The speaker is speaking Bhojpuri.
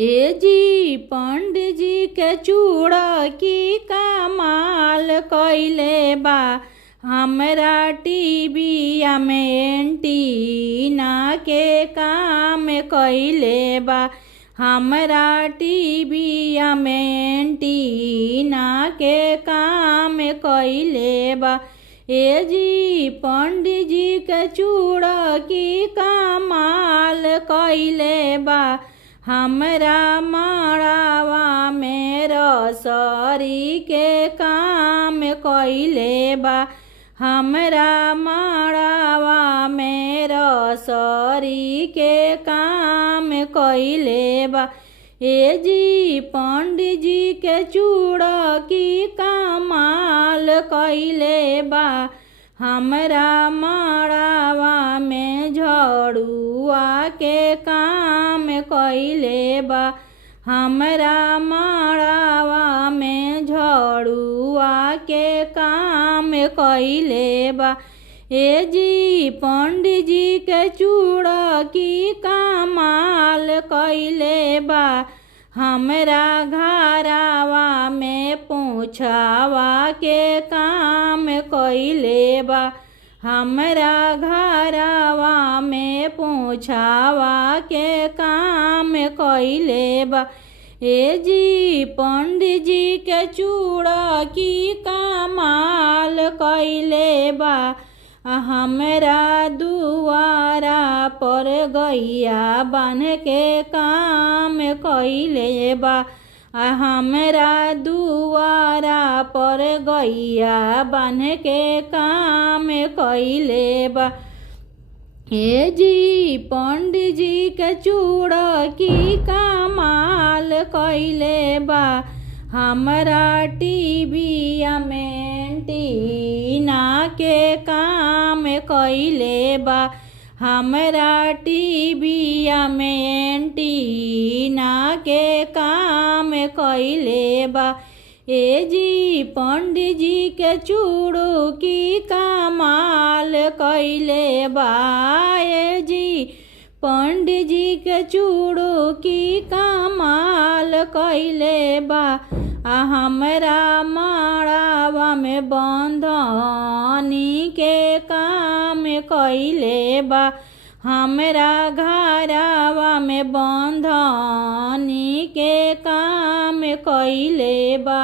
ए जी पंडित जी के चूड़ा की कमाल कइले बा। हमरा टीवी में एंटीना के काम कइले बा। हमरा टीवी में एंटीना के काम कइले बा। ए जी पंडित जी के चूड़ा की कमाल कइले बा। हमरा मड़ावा में रसरी के काम कइले बा। हमरा मड़ावा में रसरी के काम कइले बा। ए जी पंडित जी के चूड़ा की कमाल कइले बा। हमरा मड़ावा में झड़ुआ के काम कइले बा। हमरा मड़ावा में झड़ुआ के काम कइले बा। ए जी पंडित जी के चूड़ा की कमाल कइले बा। हमरा घरावा में पोछावा के काम कइले बा। हमरा घरावा में पोछावा के काम कइले बा। ए जी पंडित जी के चूड़ा की कमाल कइले बा। हमरा दुआरा पर गैया बांध के काम कइले बा। हमरा दुआरा पर गैया बांध के काम कइले बा। ए जी पंडित जी के चूड़ा की कमाल कइले बा। हमरा टीवी में एंटीना के काम कइले बा। हमरा टीवी में एंटीना के काम कइले बा। ए जी पंडित जी के चूड़ू की कमाल कइले बा। ए जी पंडित जी के चूड़ू की कमाल कइले बा। हमरा मड़ावा में बंधनी के काम कइले बा। हमरा घरावा में बंधनी के काम कइले बा।